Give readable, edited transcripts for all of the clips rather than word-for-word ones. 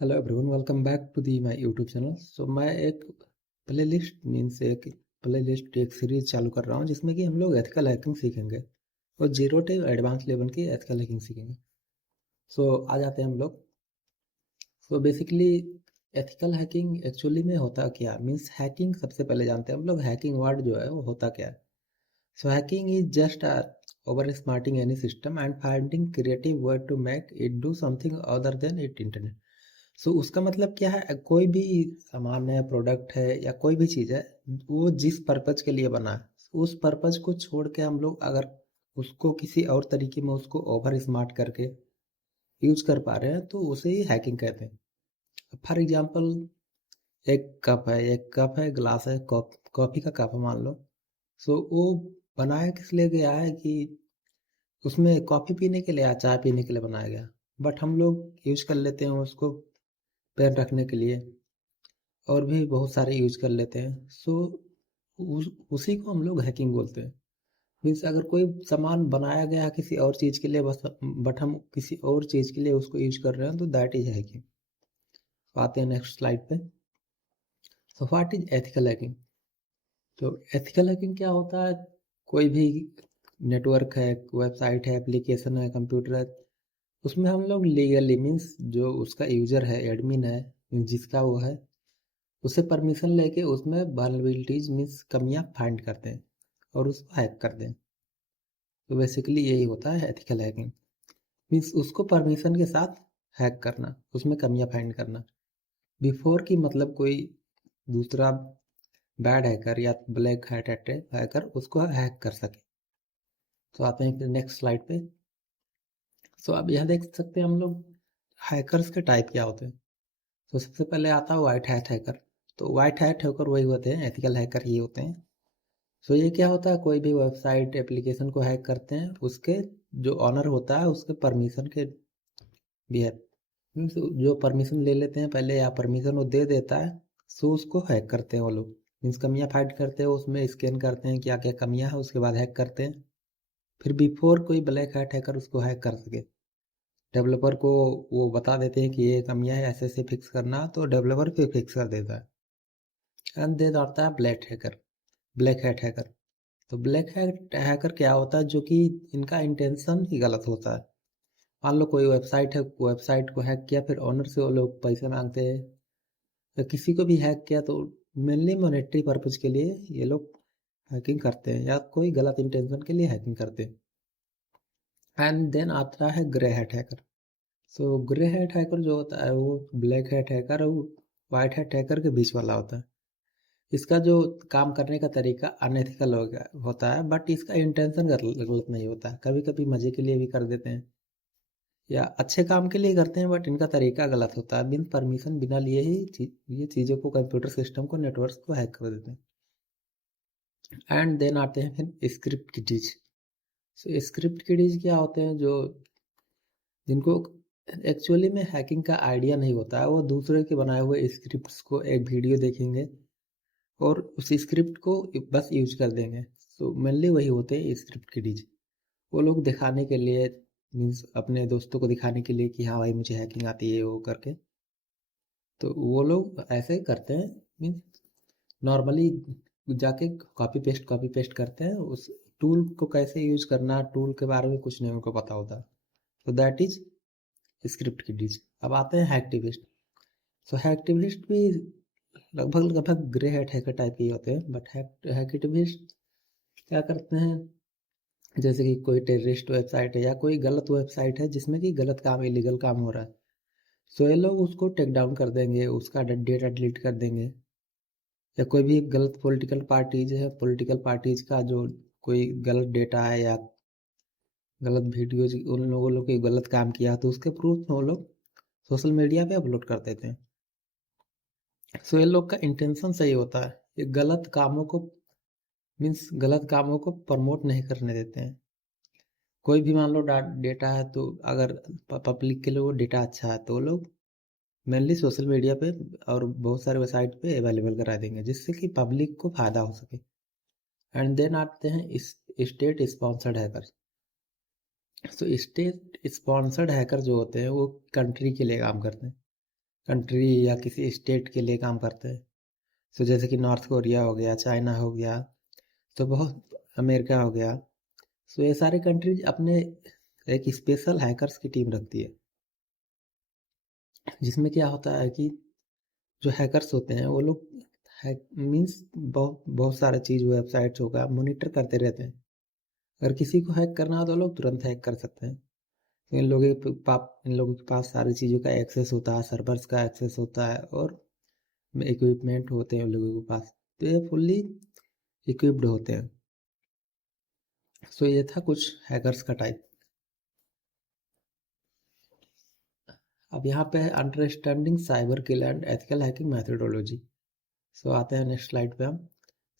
Hello everyone, welcome back to the my YouTube channel. मैं एक playlist एक series चालू कर रहा हूँ जिसमें कि हम लोग एथिकल हैकिंग सीखेंगे और जीरो टू एडवांस लेवल की एथिकल हैकिंग सीखेंगे। आ जाते हैं हम लोग। बेसिकली एथिकल हैकिंग एक्चुअली में होता क्या मीन्स, हैकिंग सबसे पहले जानते हैं हम लोग। हैकिंग वर्ड जो है वो होता क्या है। Hacking is just over smarting any system and finding creative way to make it do something other than it intended. उसका मतलब क्या है, कोई भी सामान है, प्रोडक्ट है या कोई भी चीज़ है, वो जिस पर्पज के लिए बना है उस पर्पज को छोड़ के हम लोग अगर उसको किसी और तरीके में उसको ओवर स्मार्ट करके यूज कर पा रहे हैं तो उसे ही हैकिंग कहते हैं। फॉर एग्जांपल, एक कप है, ग्लास है, कॉफ़ी का कप है मान लो। वो बनाया किस लिए गया है कि उसमें कॉफ़ी पीने के लिए या चाय पीने के लिए बनाया गया, बट हम लोग यूज कर लेते हैं उसको पेन रखने के लिए और भी बहुत सारे यूज कर लेते हैं। उसी को हम लोग हैकिंग बोलते हैं। मीन्स अगर कोई सामान बनाया गया है किसी और चीज़ के लिए बस, बट हम किसी और चीज़ के लिए उसको यूज कर रहे हैं तो दैट इज हैकिंग। आते हैं नेक्स्ट स्लाइड पे। What is ethical hacking. Ethical hacking क्या होता है, कोई भी नेटवर्क है, वेबसाइट है, एप्लीकेशन है, कंप्यूटर है, उसमें हम लोग लीगली मीन्स जो उसका यूजर है, एडमिन है, जिसका वो है, उससे परमिशन लेके उसमें वल्नरेबिलिटीज मीन्स कमियां फाइंड करते हैं और उसको हैक करते हैं। बेसिकली यही होता है एथिकल हैकिंग। मीन्स उसको परमिशन के साथ हैक करना, उसमें कमियां फाइंड करना बिफोर की मतलब कोई दूसरा बैड हैकर या ब्लैक हैट हैकर उसको हैक कर सके। आते हैं फिर नेक्स्ट स्लाइड पे। अब यहाँ देख सकते हैं हम लोग हैकर्स के टाइप क्या होते हैं। सबसे पहले आता है white hat hacker. White hat hacker वही होते हैं, एथिकल हैकर ही होते हैं। ये क्या होता है, कोई भी वेबसाइट एप्लीकेशन को हैक करते हैं, उसके जो ऑनर होता है उसके परमिशन के बिहेव मीन्स जो परमिशन ले लेते हैं पहले या परमिशन वो दे देता है, उसको हैक करते हैं वो लोग। मीन्स कमियां फाइंड करते हैं, उसमें स्कैन करते हैं क्या क्या कमियां है, उसके बाद हैक करते हैं। फिर बिफोर कोई ब्लैक हैट हैकर उसको हैक कर सके, डेवलपर को वो बता देते हैं कि ये कमियां है, ऐसे ऐसे फिक्स करना, तो डेवलपर फिर फिक्स कर देता है। एंड देन आता है black hat hacker. Black hat hacker क्या होता है, जो कि इनका इंटेंशन ही गलत होता है। मान लो कोई वेबसाइट है, वेबसाइट को हैक किया, फिर ऑनर से वो लोग पैसे मांगते हैं, या किसी को भी हैक किया तो मेनली मॉनेटरी पर्पज के लिए ये लोग हैकिंग करते हैं या कोई गलत इंटेंशन के लिए हैकिंग करते हैं। एंड देन आता है grey hat hacker. Grey hat hacker जो होता है वो ब्लैक हैट हैकर और वाइट हैट हैकर के बीच वाला होता है। इसका जो काम करने का तरीका अनएथिकल होता है, बट इसका इंटेंशन गलत नहीं होता है। कभी कभी मजे के लिए भी कर देते हैं या अच्छे काम के लिए करते हैं, बट इनका तरीका गलत होता है। बिन परमिशन बिना लिए ही ये चीज़ों को, कंप्यूटर सिस्टम को, नेटवर्क को हैक कर देते हैं। एंड देन आते हैं फिर स्क्रिप्ट किडीज। स्क्रिप्ट किडीज क्या होते हैं, जो जिनको एक्चुअली में हैकिंग का आइडिया नहीं होता है, वो दूसरे के बनाए हुए स्क्रिप्ट्स को एक वीडियो देखेंगे और उस स्क्रिप्ट को बस यूज कर देंगे। मेनली वही होते हैं स्क्रिप्ट किडीज। वो लोग दिखाने के लिए मीन्स अपने दोस्तों को दिखाने के लिए कि हाँ भाई मुझे हैकिंग आती है वो करके, तो वो लोग ऐसे करते हैं। मीन्स नॉर्मली जाके कॉपी पेस्ट करते हैं, उस टूल को कैसे यूज करना, टूल के बारे में कुछ नहीं उनको पता होता। That is script kiddies. अब आते हैं हैकटिविस्ट। हैकटिविस्ट भी लगभग लगभग ग्रे हैट हैकर टाइप ही होते हैं, बट हैकटिविस्ट क्या करते हैं, जैसे कि कोई टेररिस्ट वेबसाइट है या कोई गलत वेबसाइट है जिसमें कि गलत काम, इलीगल काम हो रहा है, ये लोग उसको टेक डाउन कर देंगे, उसका डेटा डिलीट कर देंगे। या कोई भी गलत पॉलिटिकल पार्टीज का जो कोई गलत डेटा है या गलत वीडियोज उन लोगों ने गलत काम किया तो उसके प्रूफ वो लोग सोशल मीडिया पे अपलोड कर देते हैं। ये लोग का इंटेंशन सही होता है, ये गलत कामों को मीन्स गलत कामों को प्रमोट नहीं करने देते हैं। कोई भी मान लो डेटा है, तो अगर पब्लिक के लिए वो डेटा अच्छा है तो वो लोग मेनली सोशल मीडिया पे और बहुत सारे वेबसाइट पे अवेलेबल करा देंगे जिससे कि पब्लिक को फायदा हो सके। एंड देन आते हैं इस state sponsored hacker. State sponsored hacker जो होते हैं वो कंट्री के लिए काम करते हैं। कंट्री या किसी स्टेट के लिए काम करते हैं। तो जैसे कि नॉर्थ कोरिया हो गया, चाइना हो गया, तो बहुत अमेरिका हो गया। सो ये सारे कंट्रीज अपने एक स्पेशल हैकर्स की टीम रखती है, जिसमें क्या होता है कि जो हैकर्स होते हैं वो लोग हैक मीन्स बहुत बहुत सारा चीज़ वेबसाइट्स होगा मॉनिटर करते रहते हैं। अगर किसी को हैक करना हो तो लोग तुरंत हैक कर सकते हैं। तो इन लोगों के पास सारी चीज़ों का एक्सेस होता है, सर्वर्स का एक्सेस होता है और इक्विपमेंट होते हैं उन लोगों के पास, तो ये फुल्ली इक्विप्ड होते हैं। सो ये था कुछ हैकर्स का टाइप। अब यहाँ पे है understanding cyber kill and ethical hacking methodology. So आते हैं नेक्स्ट स्लाइड पे हम।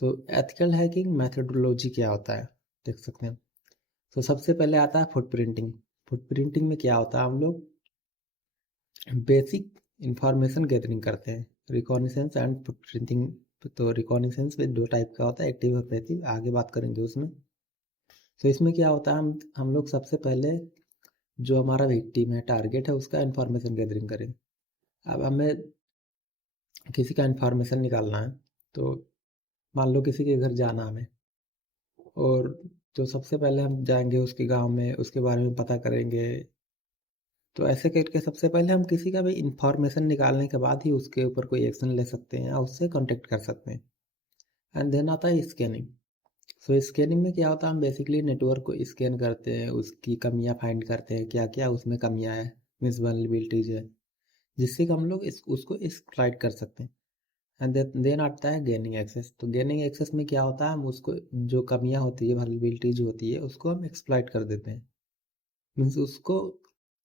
सो एथिकल हैकिंग मैथडोलॉजी क्या होता है, देख सकते हैं। तो सबसे पहले आता है फुटप्रिंटिंग। फुटप्रिंटिंग में क्या होता है, हम लोग बेसिक इंफॉर्मेशन गैदरिंग करते हैं। रिकॉनिसेंस एंड फुटप्रिंटिंग, तो रिकॉनिसेंस में दो टाइप का होता है, एक्टिव और पैसिव, आगे बात करेंगे उसमें। तो इसमें क्या होता है, हम लोग सबसे पहले जो हमारा विक्टिम है, टारगेट है, उसका इन्फॉर्मेशन गैदरिंग करें। अब हमें किसी का इन्फॉर्मेशन निकालना है, तो मान लो किसी के घर जाना हमें, और तो सबसे पहले हम जाएंगे उसके गांव में, उसके बारे में पता करेंगे। तो ऐसे करके सबसे पहले हम किसी का भी इंफॉर्मेशन निकालने के बाद ही उसके ऊपर कोई एक्शन ले सकते हैं या उससे कांटेक्ट कर सकते हैं। एंड देन आता है स्कैनिंग। सो स्कैनिंग में क्या होता है, हम बेसिकली नेटवर्क को स्कैन करते हैं, उसकी कमियां फाइंड करते हैं, क्या क्या उसमें कमियां है, मिस वल्नरेबिलिटीज है, जिससे कि हम लोग उसको एक्सप्लॉइट कर सकते हैं। एंड देन आता है गेनिंग एक्सेस। तो गेनिंग एक्सेस में क्या होता है, हम उसको जो कमियां होती है, वल्नरेबिलिटीज होती है, उसको हम एक्सप्लॉइट कर देते हैं, मीन्स उसको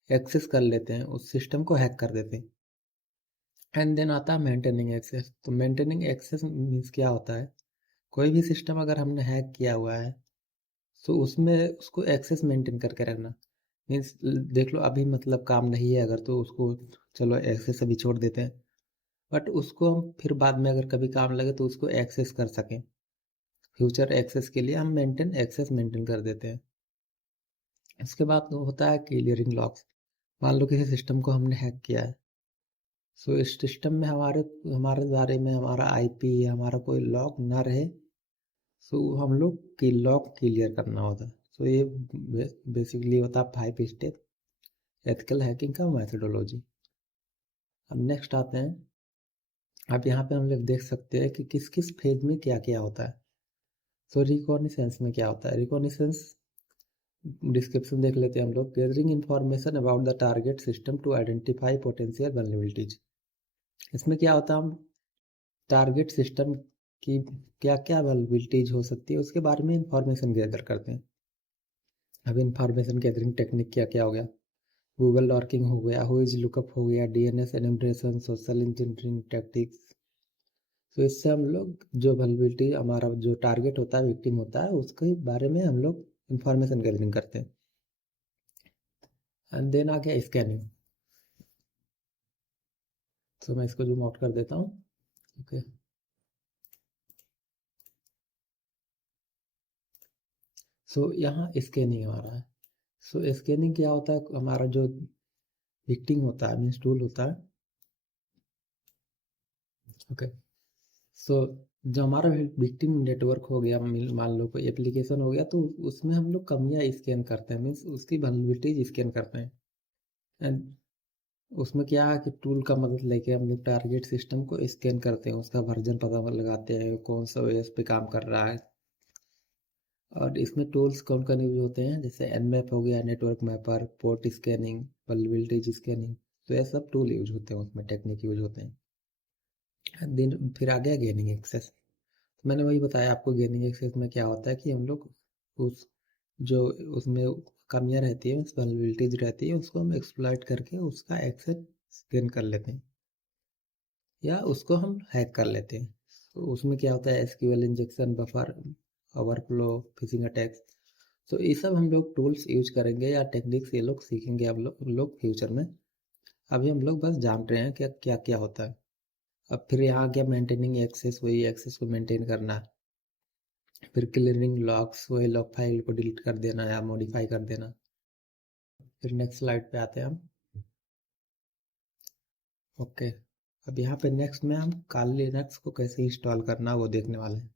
एक्सेस कर लेते हैं, उस सिस्टम को हैक कर देते हैं। एंड देन आता है मेंटेनिंग एक्सेस। तो मेंटेनिंग एक्सेस मीन्स क्या होता है, कोई भी सिस्टम अगर हमने हैक किया हुआ है, तो उसमें उसको एक्सेस मेंटेन करके रखना। मीन्स देख लो अभी मतलब काम नहीं है अगर, तो उसको चलो एक्सेस अभी छोड़ देते हैं, बट उसको हम फिर बाद में अगर कभी काम लगे तो उसको एक्सेस कर सकें। फ्यूचर एक्सेस के लिए हम एक्सेस मेंटेन कर देते हैं। इसके बाद होता है क्लियरिंग लॉक्स। मान लो किसी सिस्टम को हमने हैक किया है, सो इस सिस्टम में हमारे हमारे बारे में हमारा आईपी या हमारा कोई लॉग ना रहे, सो हम लोग की लॉग क्लियर करना होता है। सो ये बेसिकली होता है 5 स्टेप एथिकल हैकिंग का मैथडोलॉजी। अब नेक्स्ट आते हैं। अब यहाँ पे हम लोग देख सकते हैं कि किस किस फेज में क्या क्या होता है। सो रिकॉनिसेंस में क्या होता है, रिकॉनिसेंस डिस्क्रिप्शन देख लेते हैं हम लोग। Gathering information about the target system to identify potential vulnerabilities. इसमें क्या होता है, हम टारगेट सिस्टम की क्या क्या वल्नरेबिलिटीज हो सकती है उसके बारे में इंफॉर्मेशन गैदर करते हैं। अब इंफॉर्मेशन गैदरिंग टेक्निक क्या क्या हो गया, गूगल डॉर्किंग हो गया, हुइज लुकअप हो गया, DNS animation, social engineering tactics. तो इससे हम लोग जो वल्नरेबिलिटी हमारा जो टारगेट होता है, विक्टिम होता है, उसके बारे में हम लोग इंफॉर्मेशन गैदरिंग करते हैं। एंड देन आ गया स्कैनिंग। तो मैं इसको जूम आउट कर देता हूँ। ओके, सो यहाँ स्कैनिंग हमारा है। सो स्कैनिंग क्या होता है, हमारा जो विक्टिम होता है, मीन्स टूल होता है। ओके, सो जो हमारा विक्टिम नेटवर्क हो गया, मान लो कोई एप्लीकेशन हो गया, तो उसमें हम लोग कमियां स्कैन करते हैं, मीन्स उसकी वल्नरेबिलिटीज स्कैन करते हैं। एंड उसमें क्या है कि टूल का मदद लेके हम लोग टारगेट सिस्टम को स्कैन करते हैं, उसका वर्जन पता लगाते हैं, कौन सा ओएस पे काम कर रहा है। और इसमें टूल्स कौन कौन यूज होते हैं, जैसे एनमैप हो गया, network mapper, port scanning, vulnerabilities scanning. तो ये सब टूल यूज होते हैं, उसमें टेक्निक यूज होते हैं। दिन फिर आ गया गेनिंग एक्सेस। मैंने वही बताया आपको, गेनिंग एक्सेस में क्या होता है कि हम लोग उस जो उसमें कमियां रहती है, वल्नरेबिलिटीज रहती है, उसको हम एक्सप्लॉइट करके उसका एक्सेस गेन कर लेते हैं या उसको हम हैक कर लेते हैं। तो उसमें क्या होता है, SQL injection, buffer overflow, phishing attacks. तो ये सब हम लोग टूल्स यूज करेंगे या टेक्निक्स ये लोग सीखेंगे अब लोग फ्यूचर में। अभी हम लोग बस जान रहे हैं कि क्या क्या होता है। अब फिर यहाँ क्या, मेंटेनिंग एक्सेस, वही एक्सेस को मेंटेन करना। फिर क्लियरिंग लॉक्स, वही लॉक फाइल को डिलीट कर देना या मॉडिफाई कर देना। फिर नेक्स्ट स्लाइड पे आते हैं हम। ओके। अब यहाँ पे नेक्स्ट में हम काली लिनक्स को कैसे इंस्टॉल करना है वो देखने वाले हैं।